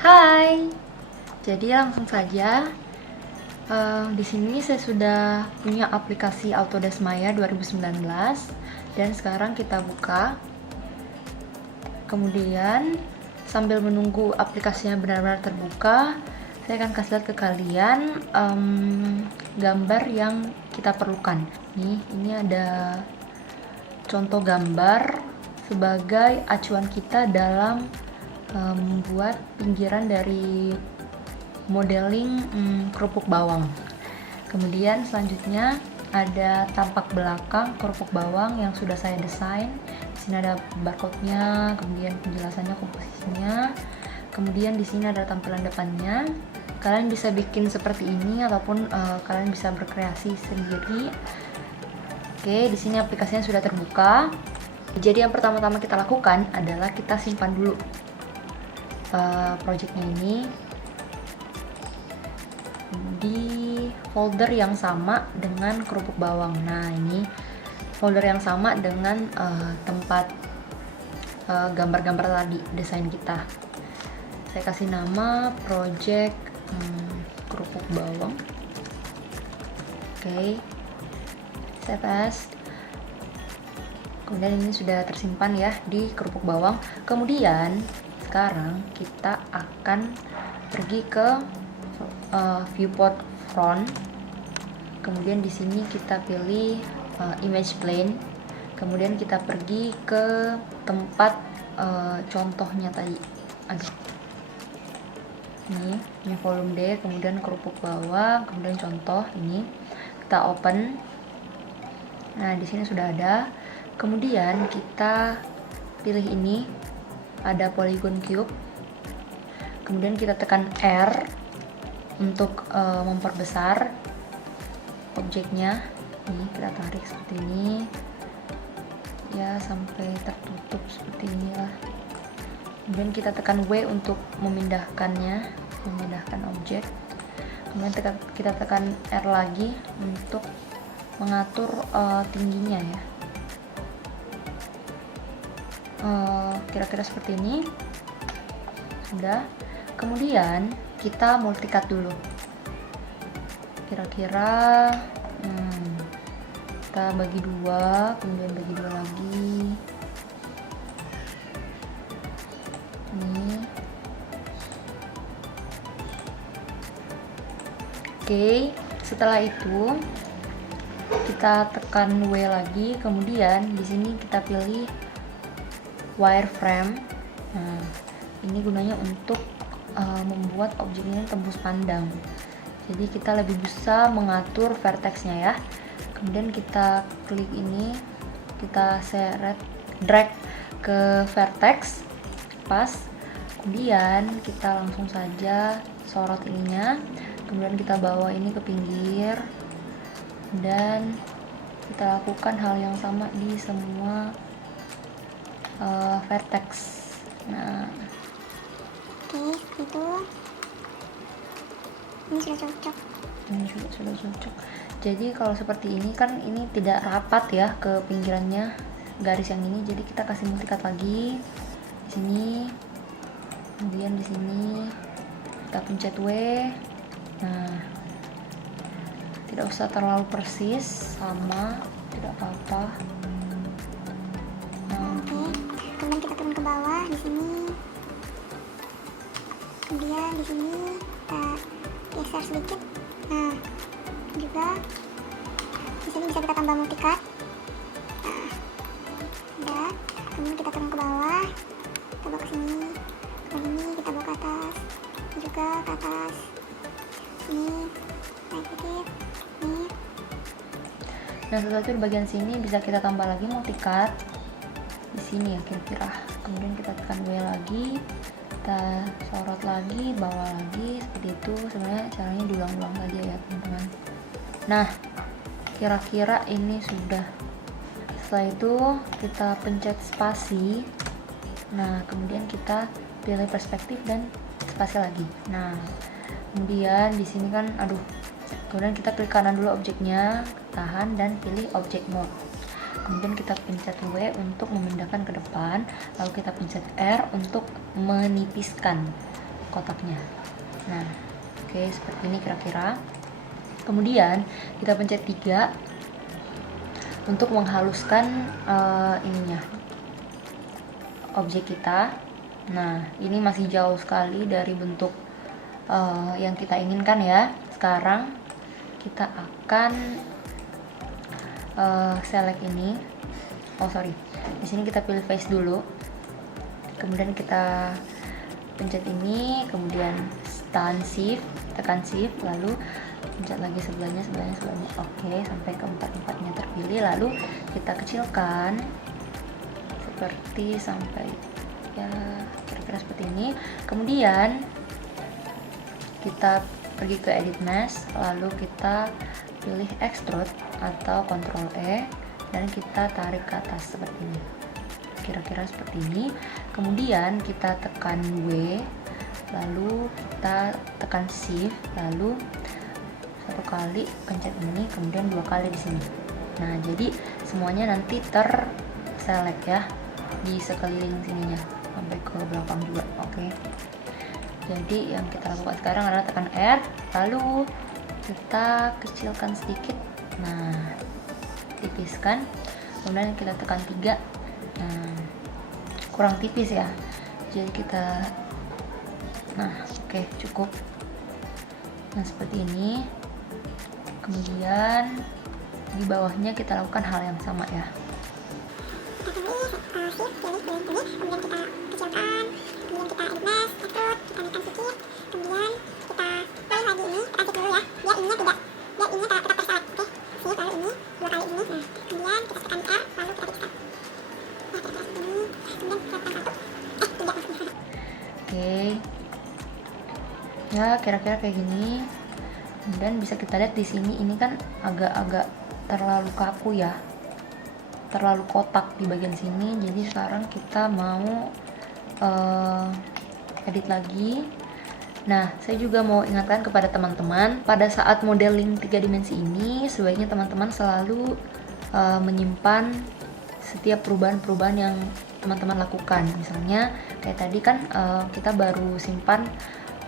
Hai, jadi langsung saja. Di sini saya sudah punya aplikasi Autodesk Maya 2019 dan sekarang kita buka. Kemudian sambil menunggu aplikasinya benar-benar terbuka, saya akan kasih lihat ke kalian gambar yang kita perlukan. Ini ada contoh gambar sebagai acuan kita dalam membuat pinggiran dari modeling kerupuk bawang. Kemudian selanjutnya ada tampak belakang kerupuk bawang yang sudah saya desain. Di sini ada barcode-nya, kemudian penjelasannya, komposisinya. Kemudian di sini ada tampilan depannya. Kalian bisa bikin seperti ini ataupun kalian bisa berkreasi sendiri. Oke, di sini aplikasinya sudah terbuka. Jadi yang pertama-tama kita lakukan adalah kita simpan dulu projectnya ini di folder yang sama dengan kerupuk bawang. Nah, ini folder yang sama dengan tempat gambar-gambar tadi, desain kita. Saya kasih nama project kerupuk bawang. Oke, save as. Kemudian ini sudah tersimpan ya di kerupuk bawang. Kemudian sekarang kita akan pergi ke viewport front. Kemudian di sini kita pilih image plane. Kemudian kita pergi ke tempat contohnya tadi. Ini volume D, kemudian kerupuk bawang, kemudian contoh ini. Kita open. Nah, di sini sudah ada. Kemudian kita pilih ini, ada polygon cube. Kemudian kita tekan R untuk memperbesar objeknya. Ini kita tarik seperti ini ya sampai tertutup seperti inilah. Kemudian kita tekan W untuk memindahkannya, memindahkan objek. Kemudian kita tekan R lagi untuk mengatur tingginya ya. Kira-kira seperti ini. Sudah. Kemudian kita multicut dulu. Kira-kira kita bagi dua, kemudian bagi dua lagi. Ini. Oke, setelah itu kita tekan W lagi, kemudian di sini kita pilih wireframe. Nah, ini gunanya untuk membuat objeknya tembus pandang. Jadi kita lebih bisa mengatur vertexnya ya. Kemudian kita klik ini, kita seret, drag ke vertex, pas. Kemudian kita langsung saja sorot ininya. Kemudian kita bawa ini ke pinggir. Dan kita lakukan hal yang sama di semua vertex. Nah, oke, itu ini sudah cocok. Ini sudah cocok. Jadi kalau seperti ini kan ini tidak rapat ya ke pinggirannya garis yang ini. Jadi kita kasih multicut lagi di sini. Kemudian di sini kita pencet W. Nah, tidak usah terlalu persis, sama, tidak apa-apa. Oke, kemudian kita turun ke bawah di sini. Kemudian di sini kita geser sedikit. Nah, juga di sini bisa kita tambah multicut. Nah, udah. Kemudian kita turun ke bawah, kita bawa ke sini. Kemudian ini kita bawa ke atas, ini juga ke atas. Ini naik dikit. Ini. Nah, setelah itu di bagian sini bisa kita tambah lagi multicut di sini ya kira-kira. Kemudian kita tekan W lagi, kita sorot lagi, bawa lagi, seperti itu. Sebenarnya caranya diulang-ulang saja ya teman-teman. Nah, kira-kira ini sudah. Setelah itu kita pencet spasi. Nah, kemudian kita pilih perspektif dan spasi lagi. Nah, kemudian di sini kan kemudian kita klik kanan dulu objeknya, tahan dan pilih object mode. Kemudian kita pencet W untuk memindahkan ke depan, lalu kita pencet R untuk menipiskan kotaknya. Nah, oke, seperti ini kira-kira. Kemudian kita pencet 3 untuk menghaluskan ininya, objek kita. Nah, ini masih jauh sekali dari bentuk yang kita inginkan ya. Sekarang kita akan select ini. Di sini kita pilih face dulu. Kemudian kita pencet ini, kemudian tahan shift, tekan shift, lalu pencet lagi sebelahnya. Oke, sampai ke empat-empatnya terpilih, lalu kita kecilkan seperti sampai ya kira-kira seperti ini. Kemudian kita pergi ke edit mesh, lalu kita pilih extrude atau Ctrl E dan kita tarik ke atas seperti ini, kira-kira seperti ini. Kemudian kita tekan W, lalu kita tekan shift, lalu 1 kali pencet ini, kemudian 2 kali di sini. Nah, jadi semuanya nanti terselect ya di sekeliling sininya sampai ke belakang juga. Oke. Jadi yang kita lakukan sekarang adalah tekan R, lalu kita kecilkan sedikit. Nah, tipiskan. Kemudian kita tekan 3. Nah, kurang tipis ya. Jadi kita, nah, oke, cukup. Nah, seperti ini. Kemudian di bawahnya kita lakukan hal yang sama ya. Oke, ya kira-kira kayak gini. Dan bisa kita lihat di sini, ini kan agak-agak terlalu kaku ya, terlalu kotak di bagian sini. Jadi sekarang kita mau edit lagi. Nah, saya juga mau ingatkan kepada teman-teman, pada saat modeling 3 dimensi ini sebaiknya teman-teman selalu menyimpan setiap perubahan-perubahan yang teman-teman lakukan. Misalnya kayak tadi kan kita baru simpan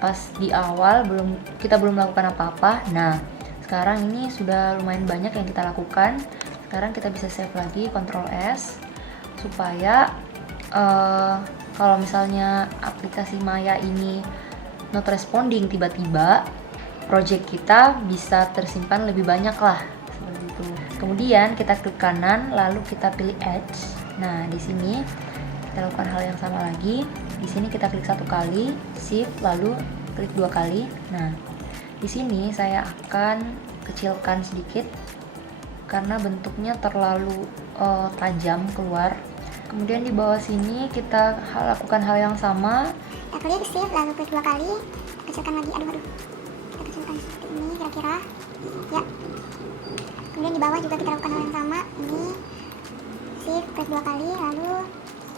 pas di awal, kita belum melakukan apa-apa. Nah, sekarang ini sudah lumayan banyak yang kita lakukan. Sekarang kita bisa save lagi, Ctrl S, supaya kalau misalnya aplikasi Maya ini not responding tiba-tiba, project kita bisa tersimpan lebih banyak lah, seperti itu. Kemudian kita klik kanan, lalu kita pilih Edge. Nah, di sini kita lakukan hal yang sama lagi. Di sini kita klik 1 kali, Shift, lalu klik 2 kali. Nah, di sini saya akan kecilkan sedikit karena bentuknya terlalu tajam keluar. Kemudian di bawah sini kita lakukan hal yang sama. Kita klik shift, lalu klik 2 kali, kecilkan lagi. Aduh. Kita kecilkan seperti ini kira-kira. Ya. Kemudian di bawah juga kita lakukan hal yang sama. Ini shift, klik 2 kali, lalu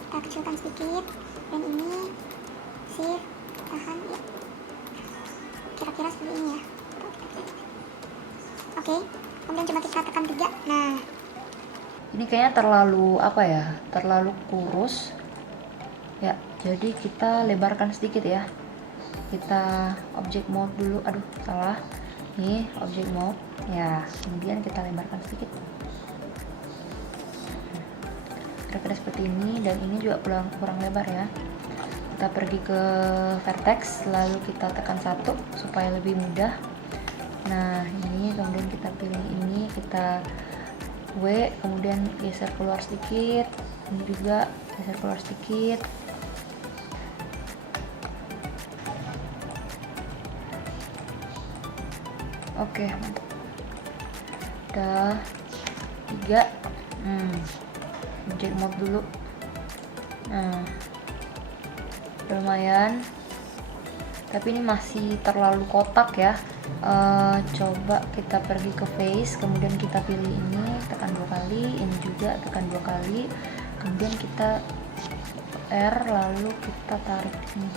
kita kecilkan sedikit. Dan ini shift, tahan ya. Kira-kira seperti ini ya. Oke. Kemudian coba kita tekan 3. Nah, ini kayaknya terlalu terlalu kurus ya, jadi kita lebarkan sedikit ya. Kita object mode dulu, salah, nih object mode ya, kemudian kita lebarkan sedikit kira-kira seperti ini. Dan ini juga kurang lebar ya. Kita pergi ke vertex, lalu kita tekan 1 supaya lebih mudah. Nah, ini kemudian kita pilih ini, kita W, kemudian geser keluar sedikit, ini juga geser keluar sedikit. Oke, mantap. Udah 3. Object mode dulu. Nah, udah lumayan, tapi ini masih terlalu kotak ya. Coba kita pergi ke face, kemudian kita pilih ini, tekan 2 kali, ini juga tekan 2 kali, kemudian kita R, lalu kita tarik ini.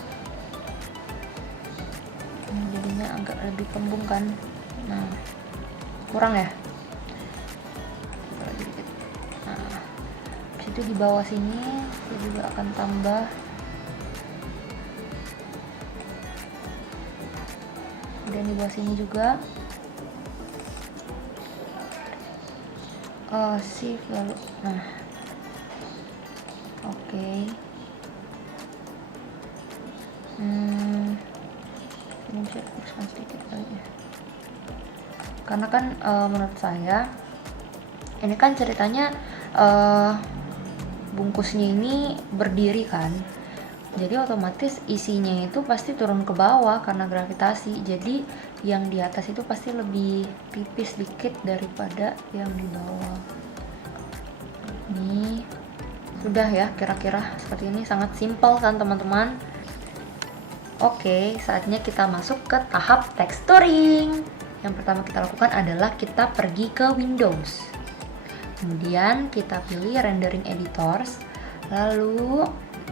Jadinya agak lebih kembung kan. Nah, kurang ya. Nah, itu di bawah sini saya juga akan tambah Kemudian di bawah sini juga shift lalu, nah oke. Ini bisa dihapuskan sedikit kali ya, karena kan menurut saya ini kan ceritanya bungkusnya ini berdiri kan, jadi otomatis isinya itu pasti turun ke bawah karena gravitasi. Jadi yang di atas itu pasti lebih tipis sedikit daripada yang di bawah. Ini sudah ya, kira-kira seperti ini. Sangat simpel kan teman-teman. Oke, saatnya kita masuk ke tahap texturing. Yang pertama kita lakukan adalah kita pergi ke Windows, kemudian kita pilih rendering editors, lalu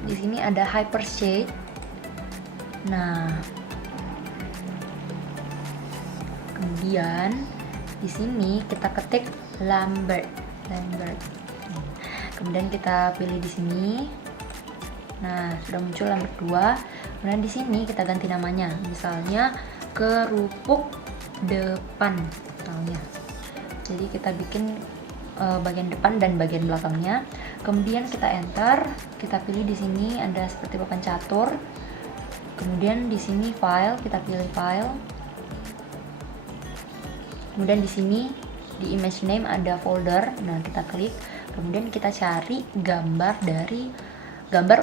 di sini ada Hypershade. Nah, kemudian di sini kita ketik Lambert. Kemudian kita pilih di sini. Nah, sudah muncul Lambert 2. Kemudian di sini kita ganti namanya, misalnya kerupuk depan misalnya. Jadi kita bikin bagian depan dan bagian belakangnya. Kemudian kita enter, kita pilih di sini ada seperti papan catur. Kemudian di sini file, kita pilih file. Kemudian di sini di image name ada folder. Nah, kita klik. Kemudian kita cari gambar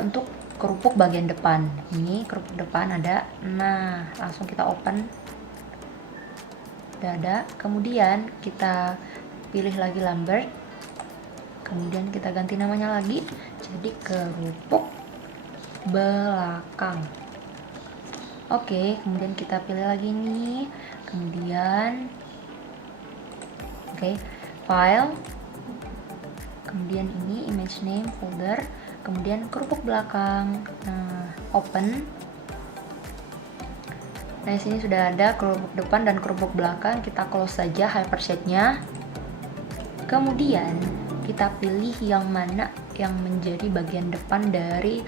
untuk kerupuk bagian depan. Ini kerupuk depan ada. Nah, langsung kita open. Udah ada. Kemudian kita pilih lagi Lambert, kemudian kita ganti namanya lagi jadi kerupuk belakang. Oke, kemudian kita pilih lagi nih, kemudian file, kemudian ini image name folder, kemudian kerupuk belakang. Nah, open. Nah, di sini sudah ada kerupuk depan dan kerupuk belakang. Kita close saja Hypershade-nya. Kemudian kita pilih yang mana yang menjadi bagian depan dari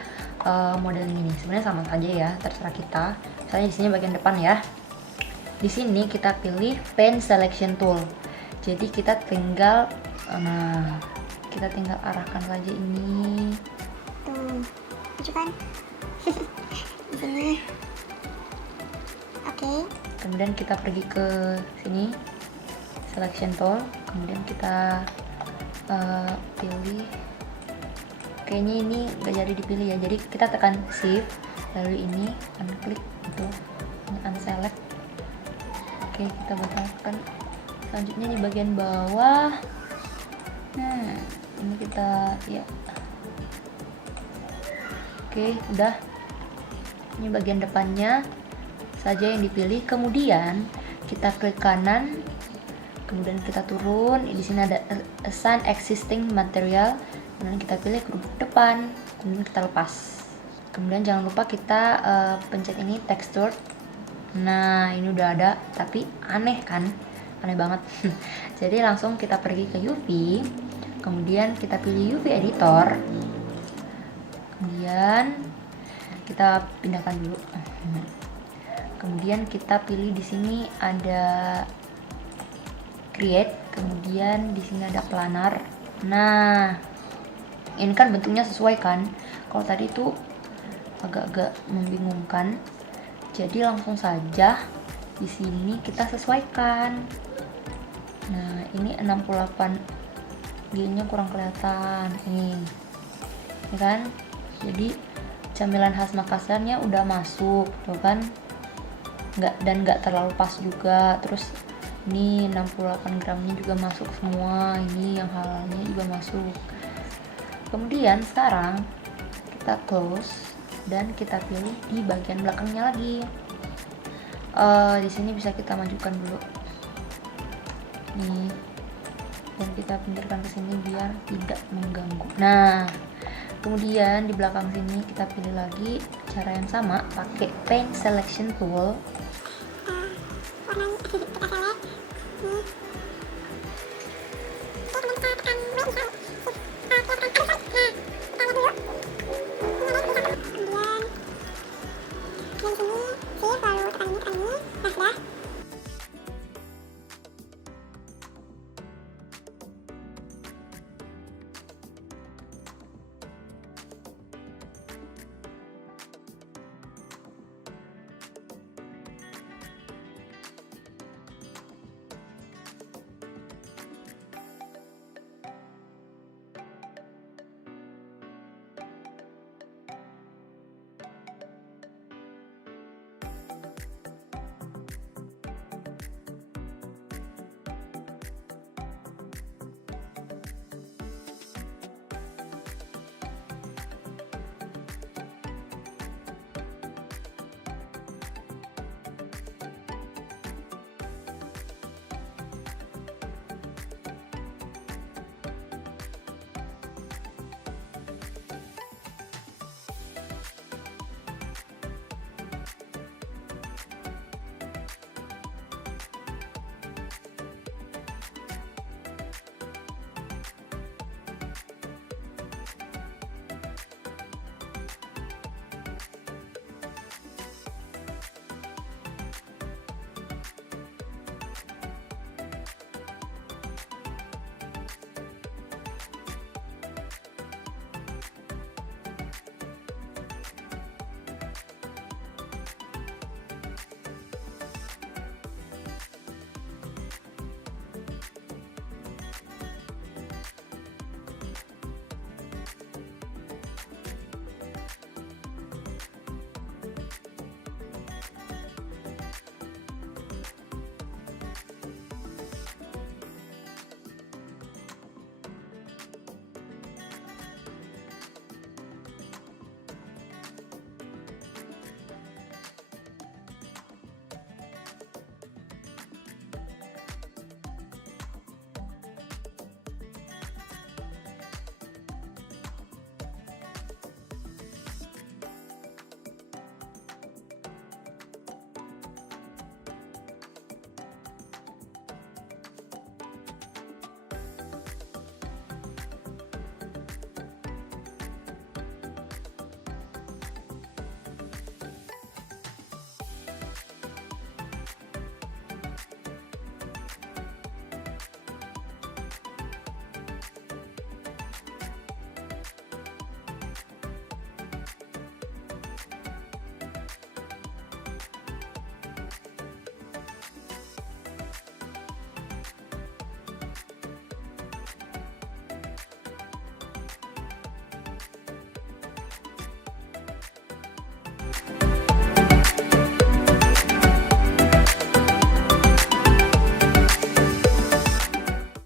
model ini. Sebenarnya sama saja ya, terserah kita. Misalnya di sini bagian depan ya. Di sini kita pilih Pen Selection Tool. Jadi kita tinggal arahkan saja ini. Tuh, lucu kan? Di sini. Oke. Kemudian kita pergi ke sini, Selection Tool. Kemudian kita pilih, kayaknya ini nggak jadi dipilih ya, jadi kita tekan shift lalu ini unklik itu, ini unselect. Oke, kita batalkan. Selanjutnya di bagian bawah, nah ini kita ya, oke udah, ini bagian depannya saja yang dipilih. Kemudian kita klik kanan, kemudian kita turun. Di sini ada assign existing material, kemudian kita pilih kerupuk depan, kemudian kita lepas. Kemudian jangan lupa kita pencet ini texture. Nah, ini udah ada, tapi aneh kan, aneh banget. Jadi langsung kita pergi ke UV, kemudian kita pilih UV editor, kemudian kita pindahkan dulu. Kemudian kita pilih di sini ada create, kemudian di sini ada planar. Nah, ini kan bentuknya sesuai kan? Kalau tadi itu agak-agak membingungkan. Jadi langsung saja di sini kita sesuaikan. Nah, ini 68 G-nya kurang kelihatan. Ini kan? Jadi camilan khas Makassarnya udah masuk, tuh kan? Nggak terlalu pas juga. Terus ini 68 gramnya juga masuk semua, ini yang halalnya juga masuk. Kemudian sekarang kita close dan kita pilih di bagian belakangnya lagi. Di sini bisa kita majukan dulu nih, dan kita pinggirkan ke sini biar tidak mengganggu. Nah, kemudian di belakang sini kita pilih lagi cara yang sama, pakai Pen Selection Tool. Warnanya kita